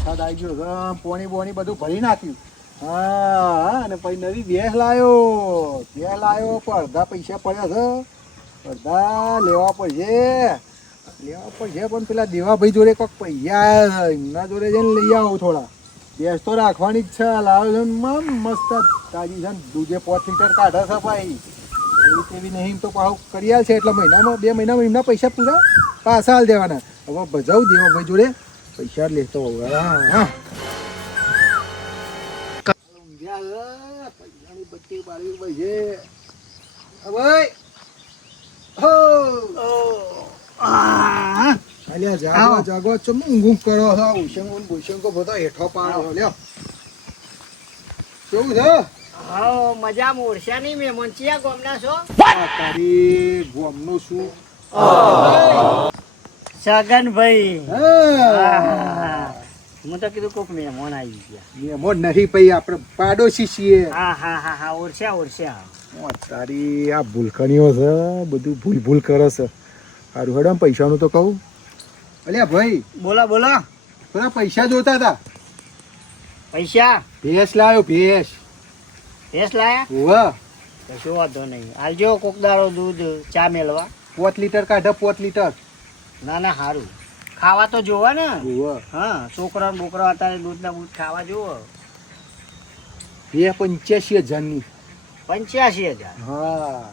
વરસાદ આવી ગયો છે, પોણી બોણી બધું ભરી નાખ્યું. હા, અને પછી નવી ભેંસ લાવ્યો પણ અડધા પૈસા પડ્યા છે, અડધા લેવા પડશે પણ પેલા દેવાભાઈ જોડે કોઈક પૈસા આવ્યા છે, એમના જોડે જઈને લઈ આવું થોડા. ભેંસ તો રાખવાની જ છે, લાવે છે મસ્ત તાજી છે, દૂધે 5 લીટર કાઢે છે ભાઈ. એવી તેવી નહીં તો પાછું કરી આલ છે, એટલે મહિનામાં 2 મહિનામાં એમના પૈસા પૂરા પાછા હાલ દેવાના. હવે ભજાવું દેવાભાઈ જોડે પૈસા લેતો હવે. હા, પૈસાની બત્તી પાડવી પડશે. ભાઈ જાગો ચમ ઊંઘ કરો છો? ઉશંગો બધો હેઠો પાડો લ્યો. કેવું છે? હા, મજા મોરશા નહીં. મહેમાન ચિયા ગામના છો? તારી ગામનું શું? સગનભાઈ. હું તો કીધું કોક મહેમાન આવી ગયા. મહેમાન નહીં ભાઈ, આપણે પાડોશી છીએ. હા, ઓરસ્યા. તારી આ ભૂલકણીઓ છે, બધું ભૂલ કરે છે. સારું હેડો, પૈસાનું તો કહું. અલ્યા ભાઈ, બોલો થોડા પૈસા જોતા હતા. પૈસા? ભેંસ લાવ્યો. ભેંસ લાયા? વાહ, કશું વાંધો નહીં. આલજો કોક દાડો દૂધ ચા મેળવા. 5 લીટર કાઢે. 5 લીટર. ના સારું. ખાવા તો જોવા ને. વાહ, છોકરા બોકરા અત્યારે દૂધના બૂધ ખાવા જોવો. 85,000 85,000. હા,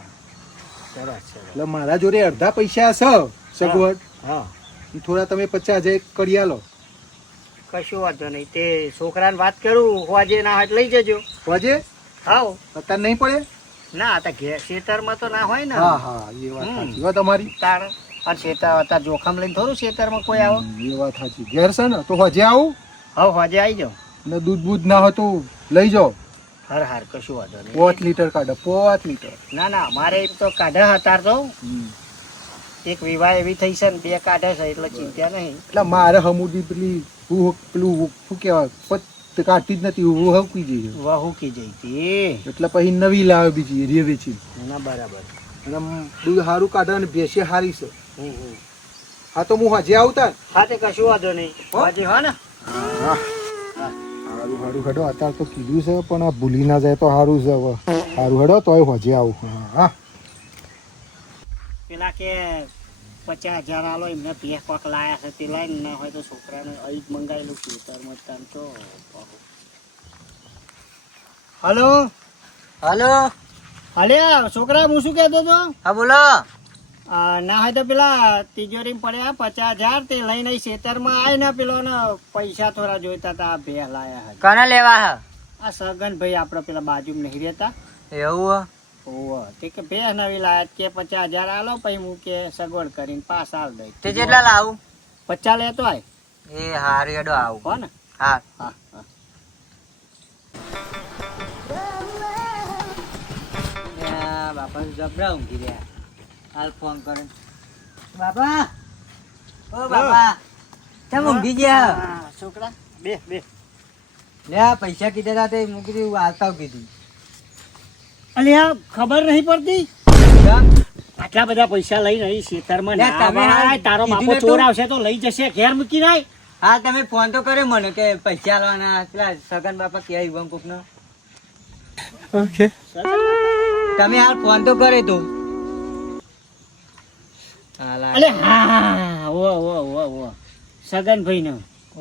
સરસ. એટલે મારા જોડે અડધા પૈસા છે સગવડ. હા, થોડા તમે 50,000 કરી આલો. કશું વાંધો નહીં. તે છોકરાને વાત કરું, હોજે ના હોય લઈ જજો. હોજે? હાવ. અત્યારે નહીં પડે? ના, આ ખેતરમાં તો ના હોય ને. હા, એ વાત સાચી તમારી. તાર અને ખેતર અત્યારે જોખમ લઈને થોડું ખેતરમાં કોઈ આવો. એ વાત સાચી. ઘેર છે ને તો હોજે આવું. હા, હોજે આવી જાઓ. ને દૂધ ના હોય તો લઈ જાઓ. હાર કશું વાંધો નહીં. 5 લીટર કાઢે. 5 લીટર. ના મારે એમ તો કાઢે હતા તો એક વિવાહ એવી થઈ છે ને 2 કાઢે છે, એટલે ચિંતા નહીં. એટલે મારે હમુદી પેલું શું કેવાય કાઢતી જ નથી. હું હકી જઈ વહુકી જઈ હતી એટલે પછી નવી લાવે બીજી રે વેચી. ના, બરાબર. અને દૂધ સારું કાઢે અને ભેંસે સારી છે. હા, તો હું હજે આવતા. હા, તે કશું વાંધો નહીં. હોજે હો ને. સારું હેડો. અત્યારે તો કીધું છે પણ આ ભૂલી ના જાય તો સારું છે. હવે સારું હેડો, તોય હોજે આવું. હા, પેલા કે 50,000 આલો એમને ભેંસ કોક લાયા છે, તે લાઈને ના હોય તો છોકરાને અહીં જ મંગાવેલું ખેતરમાં તો. હલો છોકરા, હું શું કહેતો હતો? હા, બોલો. ના હોય તો પેલા તિજોરી પડ્યા 50,000 તે લઈને ખેતરમાં આવી ને પેલો ને પૈસા થોડા જોઈતા હતા. ભેંસ લાયા. કોને લેવા હે? આ સગનભાઈ આપડે પેલા બાજુમાં નહીં રહેતા. એવું? તે કે ભેંસ નવી લાયા કે 50,000 આલો, પછી હું કે સગવડ કરીને પાછા આલ દઈ. તે કેટલા લાવું? 50 લેતો આય. એ હારું હેડો આવું. હો ને? હા. બાપા જબરા ઊંઘી રહ્યા. હાલ ફોન કરે. બાપા, ઓ બાપા, કેમ ઊંઘી ગયા? છોકરા બે લે પૈસા કીધા હતા તે મૂકી દીધું. આવતા કીધું. અલ્યા ખબર નહીં પડતી. આટલા બધા પૈસા લઈને અહીં ખેતરમાં તારો બાપો ચોર આવશે તો લઈ જશે. ઘેર મૂકી નાય. હા, તમે ફોન તો કર્યો મને કે પૈસા આલવાના. પેલા સગન બાપા કે આવ્યું કોક નો. તમે હાલ ફોન તો કરે તો. અલે હા, ઓ સગનભાઈ નો.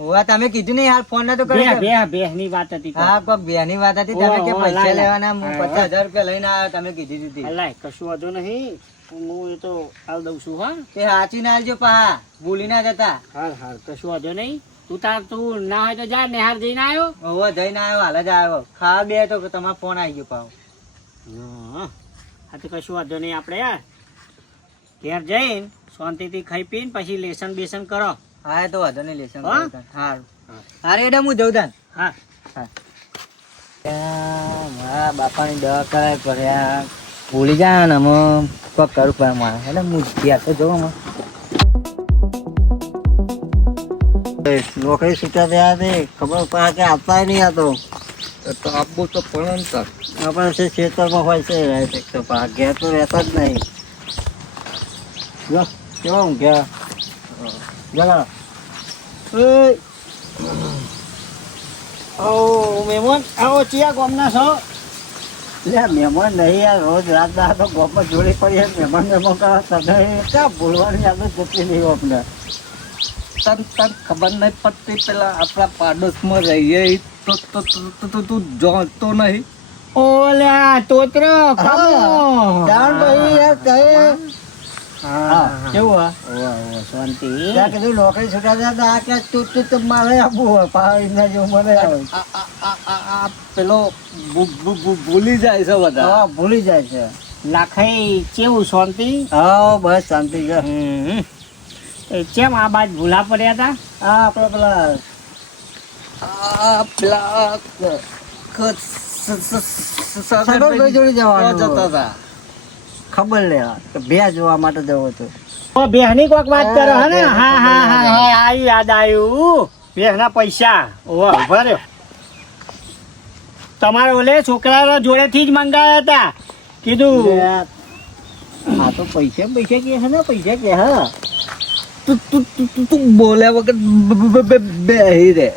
ઓવા તમે કીધું નહીં હાલ ફોન ના તો કર્યો. બે ની વાત હતી. હા, કોક બે ની વાત હતી. તમે કે પૈસા લેવાના. હું 50,000 રૂપિયા લઈને આવ્યો. તમે કીધી હતી. અલ્લાહ કશું વાંધો નહીં. હું એ તો હાલ દઉં છું. હા, તે હાચી ના આલજો પા, ભૂલી ના જતા. હાર કશું વાંધો નહીં. તું ના હોય તો જા. નેહાર જઈને આવ્યો? ઓવા જઈને આવ્યો, હાલ જ આવ્યો. ખાવા બે તો તમારો ફોન આવી ગયો પાવ. હા, તો કશું વાંધો નહીં. આપણે ઘેર જઈને શાંતિથી ખાઈ પીને પછી લેસન બેસન કરો. હા, તો વાંધો નહીં. લેસન હારું. હારે એડા હું જઉં તાન. હા. મારા બાપાની દવા કરાય પડ્યા. ભૂલી જાય ને અમે કોક કરું પડે મારે. એટલે હું ઘેર તો જવું. નોકરી છૂટા થયા છે, ખબર પડે કે આપતા નહીં. આ તો આપવું તો પણ આપણે ખેતરમાં હોય છે, ઘેર તો રહેતા જ નહીં. જો કેવા ઊંઘ્યા. ઓ મહેમાન આવો ચિયા ગામના છો? લે મહેમાન નહીં યાર, રોજ રાત દાડા તો ગોપમાં જોડી પડી મહેમાન કરવા તમે ક્યાં બોલવાની આદત જતી નહીં આપણે. તન ખબર નહીં પડતી પેલા આપણા પાડોશમાં રહીએ તો તું જાણતો નહીં. ઓલા તોત્ર જાણ ભાઈ યાર કહે કેવું હા શાંતિ ત્યાં કીધું નોકરી છૂટા હતા આ ક્યાં તું મારે આપવું હોય પાડીને જેવું મને આવે. આ પેલો ભૂલી જાય છે બધા. હા ભૂલી જાય છે. લાખાઈ કેવું શાંતિ? હા બસ શાંતિ છે. એ કેમ આ બાજ ભૂલા પડ્યા હતા? હા આપણે પેલા જોડી જવાનું જતા હતા. ખબર લેવા કે બે જોવા માટે જવું હતું. ઓ બેહની કોક વાત કરો હે ને? હા હા હા આયું યાદ આવ્યું. બેહના પૈસા ઓવા ઉભા રહ્યો. તમારે ઓલે છોકરા જોડેથી જ મંગાયા હતા. કીધું આ તો પૈસા કે છે ને પૈસા કે હા તું બોલ્યા વગર બેહી રે.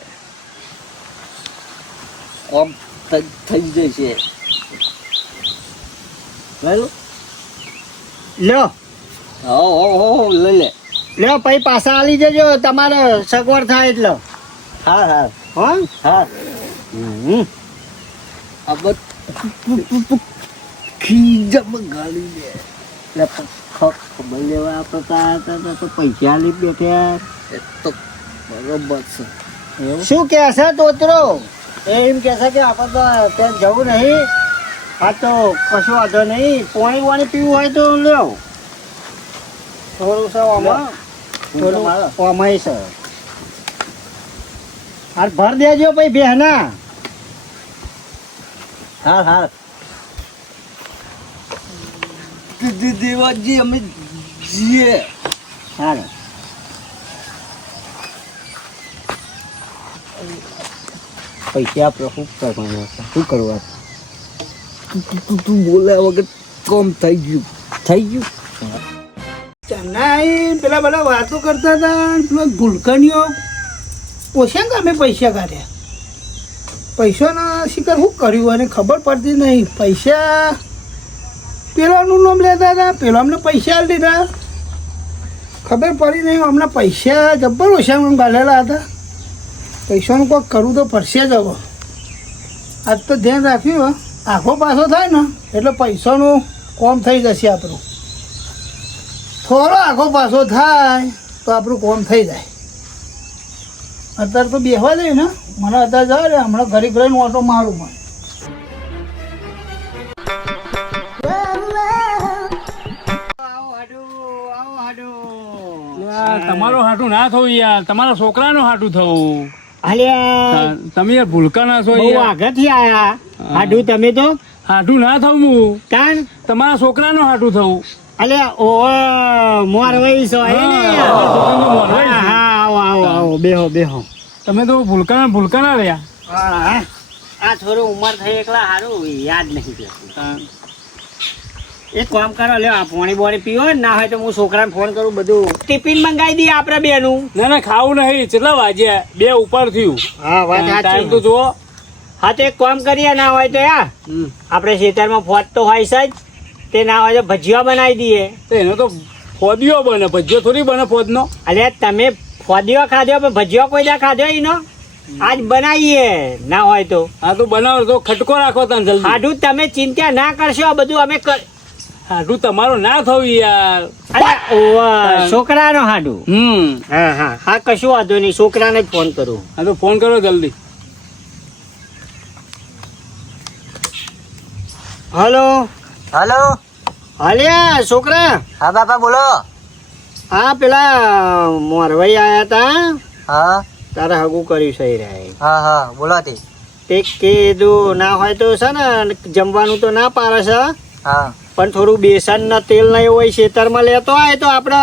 કોમ થઈ જશે. લ્યો હો લઈ લે. લ્યો પછી પાછા આલી જજો તમારે સગવડ થાય એટલે. હા હા હો હા अब खीजम गाड़ी दे. એટલે ખબર લેવા આપણે તો પૈસા લઈ બેઠ્યા. એ તો બરોબર છે. શું કે છે તોતરો? એમ કે છે કે આપણે તો ત્યાં જવું નહીં. હા તો કશું વાંધો નહીં. પાણી વાણી પીવું હોય તો લ્યો. થોડું છે આમાં થોડું આમાં છે. હાલ ભર દેજો પછી બેહના. હા હા દેવાજી અમે જીએ. હા પૈસા આપણે શું કરવાના છે? શું કરવા તું બોલ્યા વગર કોમ થઈ ગયું. પેલા બધા વાતો કરતા હતા. પેલો ગુલકણીઓ ઓછા અમે પૈસા કાઢ્યા. પૈસાના શિકાર શું કર્યું અને ખબર પડતી નહીં. પૈસા પેલાનું નામ લેતા હતા, પેલો અમને પૈસા આપી દીધા. ખબર પડી નહીં હમણાં પૈસા જબ્બર ઓછા ગાલેલા હતા. પૈસાનું કોઈક કરવું તો પડશે જ હવે. આજ તો ધ્યાન રાખ્યું આખો પાછો થાય ને એટલે પૈસાનું કોમ થઈ જશે આપણું. થોડો આખો પાછો થાય તો આપણું કોમ થઈ જાય. અત્યારે તો બેહવા દે ને મને અત્યારે જવા દે. હમણાં ઘરે ઘરે ઓટો મારું મને. તમારું હાટું ના થવું યાર, તમારા છોકરાનું હાટું થવું. અલ્યા તમે યાર ભૂલકા ના છો બહુ યાર. આગળથી આયા હાડું તમે તો. હાટું ના થવું હું કાન તમારા છોકરાનું હાટું થવું. અલ્યા ઓ મોરવાઈ છો હે ને? હા, મારા છોકરાનું મોરવાઈ હા છે. હા આવો આવો આવો બેહો. તમે તો ભૂલકા ના રહ્યા. હા આ થોડું ઉંમર થઈ એકલા સારું યાદ નહીં રહેતું. એક કામ કરો લ્યો આ પાણી બોણી પીવો ના હોય તો હું છોકરાને ફોન કરું બધું ટિફિન મંગાવી દઈએ આપણે બેનું. ના ખાવું નહીં. કેટલા વાગ્યા? 2 ઉપર થયું. હા વાત ટાઈમ તો જુઓ. હા તો એક કામ કરીએ ના હોય તો યાર આપણે ખેતરમાં ફોજ તો હોય છે જ. તે ના હોય તો ભજીયા બનાવી દઈએ. તો એનો તો ફોદિયો બને, ભજીયો થોડી બને ફોદનો. અલ્યા તમે ફોદિયો ખાધો પણ ભજીયો કોઈ દા ખાધો એનો? આજ બનાવીએ ના હોય તો. હા તો બનાવો તો ખટકો રાખો તને જલ્દી. હાડું તમે ચિંતા ના કરશો આ બધું અમે હાટું તમારું ના થવું યાર. છોકરાનો હાડું. હા કશું વાંધો નહીં. છોકરાને જ ફોન કરું. હા તો ફોન કરો જલ્દી. હલો હલો હાલ્યા છોકરા. હા બાપા બોલો. હા પેલા મોરવાઈ આયા તા હા તારે હગું કર્યું સહી રહ્યા. હા હા બોલો તે. તે કીધું ના હોય તો છે ને જમવાનું તો ના પાડે છે હા પણ થોડું બેસન ને તેલ ને એવું હોય ખેતરમાં લેતો હોય તો આપણે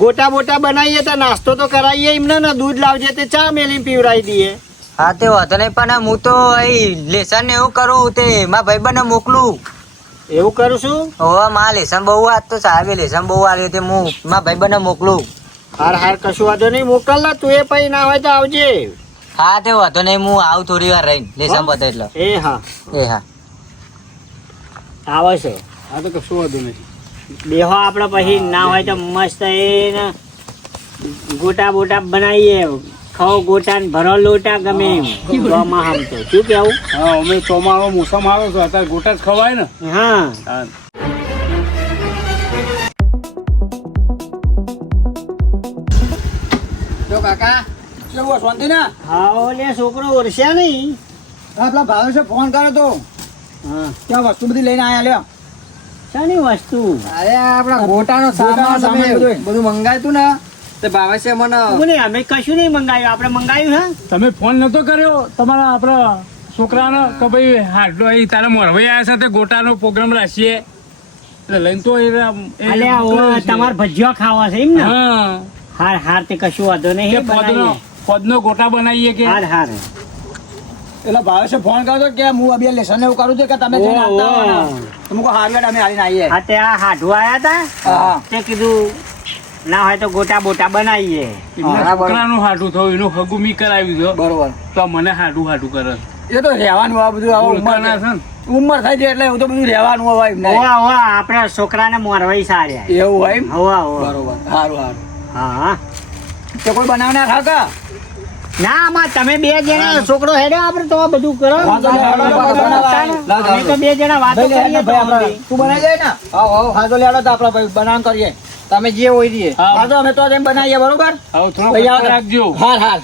ગોટા બોટા બનાવીએ તો નાસ્તો તો કરાવીએ એમને ને દૂધ લાવજે તે ચા મેલી પીવડાવી દઈએ. હા તે વાંધો નહીં પણ હું તો લેસન એવું કરું તે મારા ભાઈબંધને મોકલું. એવું કરું છું. હવે મારા લેસન બહુ આજ તો સાહેબે લેસન બહુ આવ્યું તે હું મારા ભાઈબંધને મોકલું. હાર કશું વાંધો નહીં મોકલ તું એ પછી ના હોય તો આવજે. હા તે વાંધો નહીં, હું આવું થોડી વાર રહીને લેસન પતે એટલે. એ હા એ હા. આવે છે હા તો કશું વાંધો નહીં. બેહો આપણે પછી ના હોય તો મસ્ત એને ગોટા બોટા બનાવીએ. ખાઓ ગોટા ને ભરો લોટા ગમે એમ ચોમાહામ તો શું કેવું? હા અમે ચોમાનો મોસમ આવ્યો છે અત્યારે ગોટા જ ખવાય ને. હા હા. જો કાકા કેવું શાંતિ ના હા ઓલે છોકરો ઓરસ્યા નહીં. આપલા ભાવે છે ફોન કર્યો તો હા ત્યાં વસ્તુ બધી લઈને આયા લ્યો. શાની વસ્તુ? અરે આપણા ગોટાનો સામાન તમે બધું મંગાવ્યું તું ને તે ભાવે છે મને. બોલે અમે કશું નહીં મંગાવ્યું. આપણે મંગાવ્યું હા. તમે ફોન નતો કર્યો તમારા આપણા છોકરાનો કે ભાઈ હાડો અહીં તારા મોરવાઈ આવ્યા છે તે ગોટાનો પ્રોગ્રામ રાખીએ એટલે લઈને તો અલ્યા ઓ તમારે ભજીયા ખાવા છે એમ ને? હા હાર હાર તે કશું વાંધો કે નહીં. પદનો ગોટા બનાવીએ કે હાર હાર એટલે ભાવે છે ફોન કર્યો તો કે હું અબે લેસન એવું કરું છું કે તમે જઈને આવતા હો ને. તો મુકો હારવેડ અમે આવીને આવીએ. હા તે આ હાડું આયા હતા હા તે કીધું ના હોય તો ગોટા બોટા બનાવીએ. હા, છોકરાનું હાડું થયું એનું હગું મી કરાવ્યું છે બરોબર. તો મને હાડું હાડું કરે એ તો રહેવાનું આ બધું આવું ઉલકાના છે ને. ઉંમર થઈ જાય એટલે એવું તો બધું રહેવાનું હોય એમને. હોવા હોવા આપણા છોકરાને મોરવાઈ સાર્યા. એવું હોય એમ? હોવા હોવા બરોબર સારું સારું. હા તો કોઈ બનાવના ખા કા ના આમાં તમે બે જણા છોકરો હેડે આપણે તો આ બધું કરો. વાંધો નહીં, અમે તો બે જણા વાતો ભાઈ લે, કરીએ તો ભાઈ આપણે. બધી. તું બનાવી દે ને હા તો લેડો તો આપડે ભાઈ બનાવ કરીએ તમે જે હોય દઈએ હા. હા તો અમે તો એમ બનાવીએ બરોબર હવે થોડો ભાઈ ખર્ચો આવડે. રાખજો હાલ હાલ